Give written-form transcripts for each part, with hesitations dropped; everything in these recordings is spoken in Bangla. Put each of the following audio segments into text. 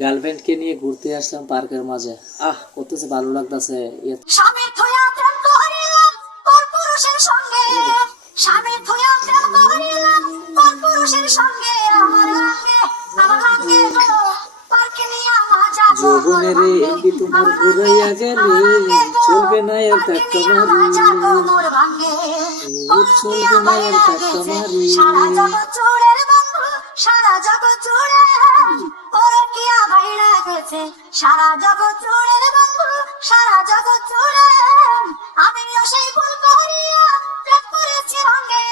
গার্লফ্রেন্ডকে নিয়ে ঘুরতে আসলাম পার্কের মাঝে। কত যে ভালো লাগতেছে। স্বামী থুয়া প্রেম করিলাম পরপুরুষের সঙ্গে, স্বামী থুয়া প্রেম করিলাম পরপুরুষের সঙ্গে, আমার লাগে গো পার্কে নিয়া মজা যৌবনের এমবি তোমার ঘুরাইয়া গেলে চলবে না আর ধাক্কা মারি, চলবে না আর ধাক্কা মারি। সারা জগৎ জুড়ে বন্ধু, সারা জগৎ জুড়ে পরকিয়া বাইরা গেছে, সারা জগৎ জুড়ে বন্ধু, সারা জগৎ জুড়ে আমিও সেই ভুল করিয়া প্রেম করেছি রঙে,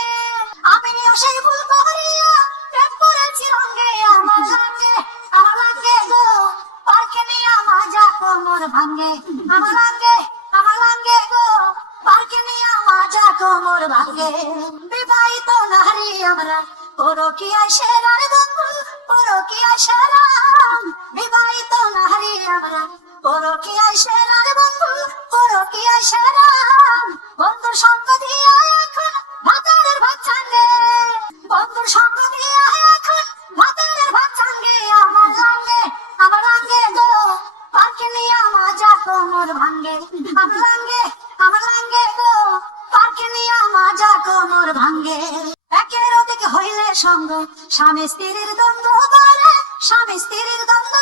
আমিও সেই ভুল করিয়া প্রেম করেছি রঙে, আমার লাগে গো পার্কে নিয়া মজা কোমর ভাঙে, আমার লাগে গো পার্কে নিয়া মজা কোমর ভাঙে। বিবাহিত নারী আমরা পরকিয়া সেরার বন্ধু, পরকিয়া সেরা, বিবাহিত নারী আমরা পরকিয়া সেরার বন্ধু, পরকিয়া সেরা, বন্ধুর সঙ্গ দিয়া এখন ভাতারের ভাত চাঙ্গে, বন্ধুর সঙ্গ দিয়া এখন ভাতারের ভাত চাঙ্গে, আমার লাগে গো পার্কে নিয়া মজা কোমর ভাঙে, আমার লাগে গো পার্কে নিয়া মজা কোমর ভাঙে। একের অধিক হইলে সঙ্গ স্বামী স্ত্রীর দ্বন্দ্ব বাড়ে, স্বামী স্ত্রীর দ্বন্দ্ব,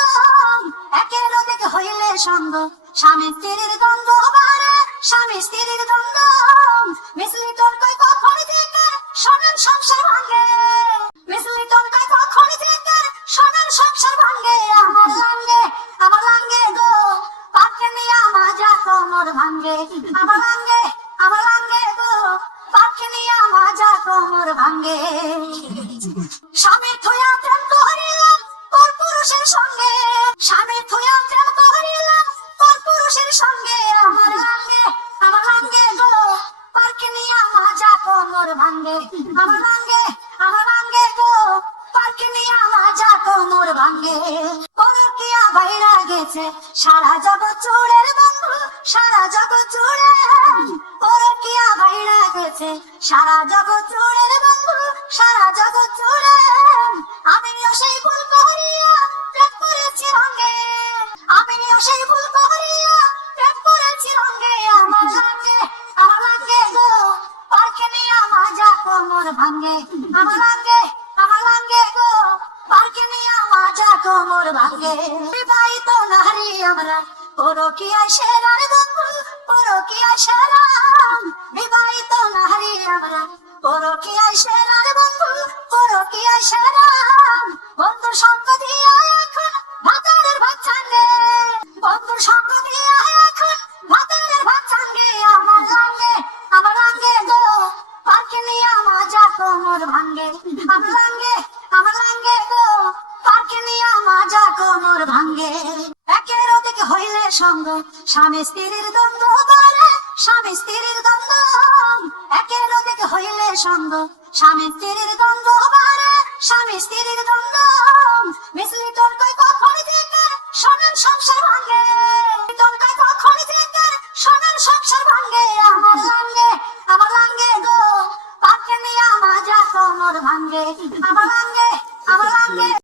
একের অধিক হইলে সঙ্গ স্বামী স্ত্রীর দ্বন্দ্ব বাড়ে, স্বামী স্ত্রীর দ্বন্দ্ব, মিছলি তর্কই কখন থেকে সোনার সংসার ভাঙে, মিছলি তর্কই কখন থেকে সোনার সংসার ভাঙে, আমার লাগে গো পার্কে নিয়া মজা কোমর ভাঙে, আমার লাগে গো পার্কে নিয়া মজা কোমর ভাঙে। স্বামী থুয়া প্রেম করিলাম পরপুরুষের সঙ্গে, স্বামী থুয়া প্রেম করিলাম পরপুরুষের সঙ্গে, আমার লাগে গো পার্কে নিয়া মজা কোমর ভাঙে, আমার লাগে গো পার্কে নিয়া মজা কোমর ভাঙে। পরকিয়া বাইরা গেছে সারা জগৎ জুড়ে বন্ধু, সারা জগৎ জুড়ে পরকিয়া বাইরা গেছে সারা জগৎ জুড়ে বন্ধু, সারা জগৎ জুড়ে আমিও সেই ভুল করিয়া প্রেম করেছি রঙে, আমিও সেই ভুল করিয়া প্রেম করেছি রঙে, আমার লাগে গো পার্কে নিয়া মজা কোমর ভাঙে, আমার লাগে গো পার্কে নিয়া মজা কোমর ভাঙে। বিবাহিত নারী আমরা পরকিয়া সেরার বন্ধু, পরকিয়া সেরা, বিবাহিত নারী আমরা পরকিয়া সেরার বন্ধু, পরকিয়া সেরা, বন্ধুর সঙ্গ দিয়া এখন ভাতারের ভাত চাঙ্গে, বন্ধুর সঙ্গ দিয়া এখন ভাতারের ভাত চাঙ্গে, আমার লাগে গো পার্কে নিয়া মজা কোমর ভাঙে, আমার লাগে গো পার্কে নিয়া মজা কোমর ভাঙে। একের অধিক হইলে সঙ্গ স্বামী স্ত্রীর দ্বন্দ্ব বাড়ে, স্বামী স্ত্রীর দ্বন্দ্ব, একের অধিক হইলে সঙ্গ স্বামী স্ত্রীর দ্বন্দ্ব বাড়ে, স্বামী স্ত্রীর দ্বন্দ্ব, মিছলি তর্কই কখন থেকে সোনার সংসার ভাঙে, তর্কই কখন থেকে সোনার সংসার ভাঙে, আমার লাগে গো পার্কে নিয়া মজা কোমর ভাঙে,